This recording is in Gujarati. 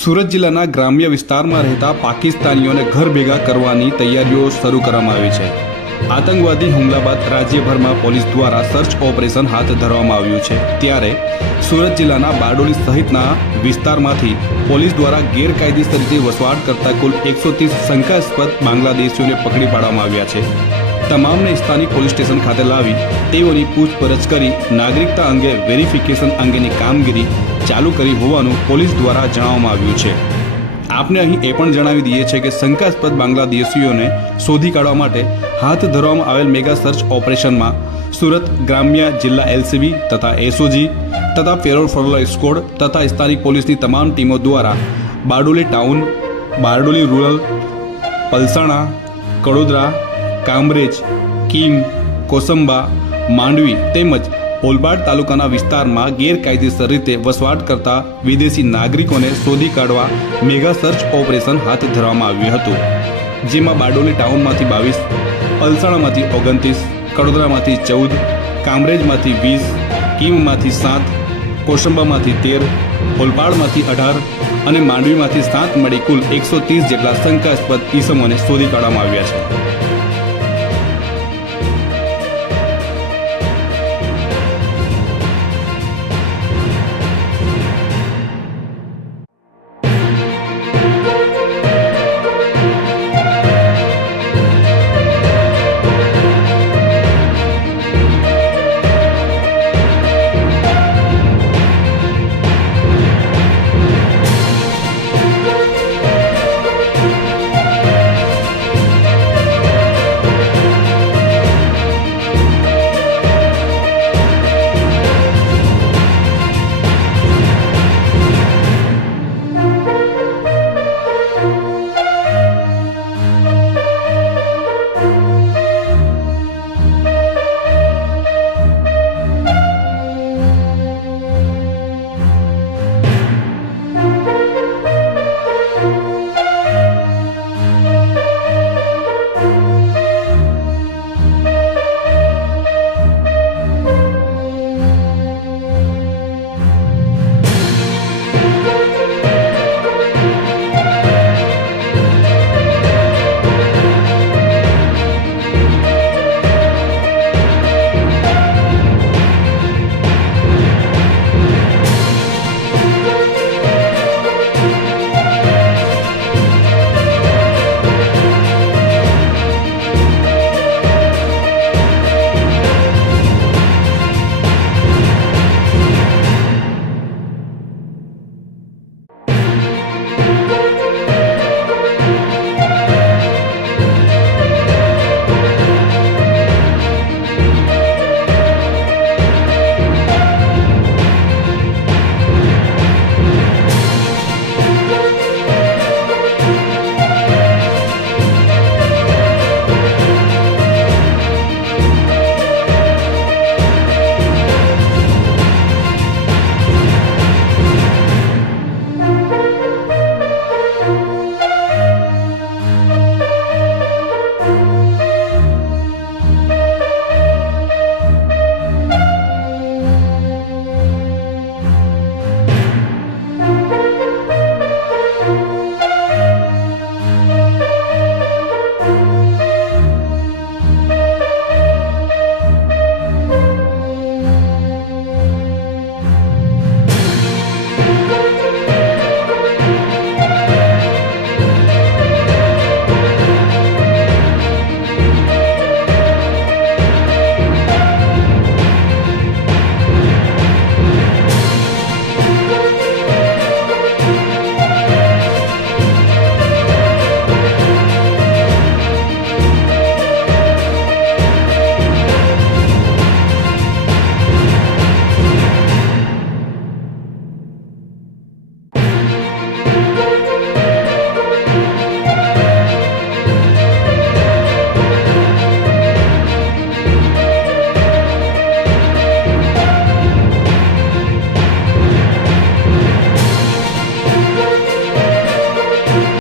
સુરત જિલ્લાના ગ્રામ્ય વિસ્તારમાં રહેતા પાકિસ્તાનીઓને ઘર ભેગા કરવાની તૈયારીઓ શરૂ કરવામાં આવી છે। આતંકવાદી હુમલા બાદ રાજ્યભરમાં પોલીસ દ્વારા સર્ચ ઓપરેશન હાથ ધરવામાં આવ્યું છે। ત્યારે સુરત જિલ્લાના બારડોલી સહિતના વિસ્તારમાંથી પોલીસ દ્વારા ગેરકાયદેસર રીતે વસવાટ કરતા કુલ 130 શંકાસ્પદ બાંગ્લાદેશીઓને પકડી પાડવામાં આવ્યા છે। તમામને સ્થાનિક પોલીસ સ્ટેશન ખાતે લાવી તેઓની પૂછપરછ કરી નાગરિકતા અંગે વેરિફિકેશન અંગેની કામગીરી ચાલુ કરી હોવાનું પોલીસ દ્વારા જણાવવામાં આવ્યું છે। આપને અહીં એ પણ જણાવી દઈએ છે કે શંકાસ્પદ બાંગ્લાદેશીઓને શોધી કાઢવા માટે હાથ ધરવામાં આવેલ મેગા સર્ચ ઓપરેશનમાં સુરત ગ્રામ્ય જિલ્લા એલસીબી તથા એસઓજી તથા પેરોલ ફરોલ સ્કોડ તથા સ્થાનિક પોલીસની તમામ ટીમો દ્વારા બારડોલી ટાઉન, બારડોલી રૂરલ, પલસાણા, કડોદરા, કામરેજ, કીમ, કોસંબા, માંડવી તેમજ ઓલપાડ તાલુકાના વિસ્તારમાં ગેરકાયદેસર રીતે વસવાટ કરતા વિદેશી નાગરિકોને શોધી કાઢવા મેગા સર્ચ ઓપરેશન હાથ ધરવામાં આવ્યું હતું। જેમાં બારડોલી ટાઉનમાંથી 22, પલસાણામાંથી 29, કડોદરામાંથી 14, કામરેજમાંથી 20, કીમમાંથી 7, કોસંબામાંથી 13, ઓલપાડમાંથી 18 અને માંડવીમાંથી 7 મળી કુલ 130 જેટલા શંકાસ્પદ ઈસમોને શોધી કાઢવામાં આવ્યા છે।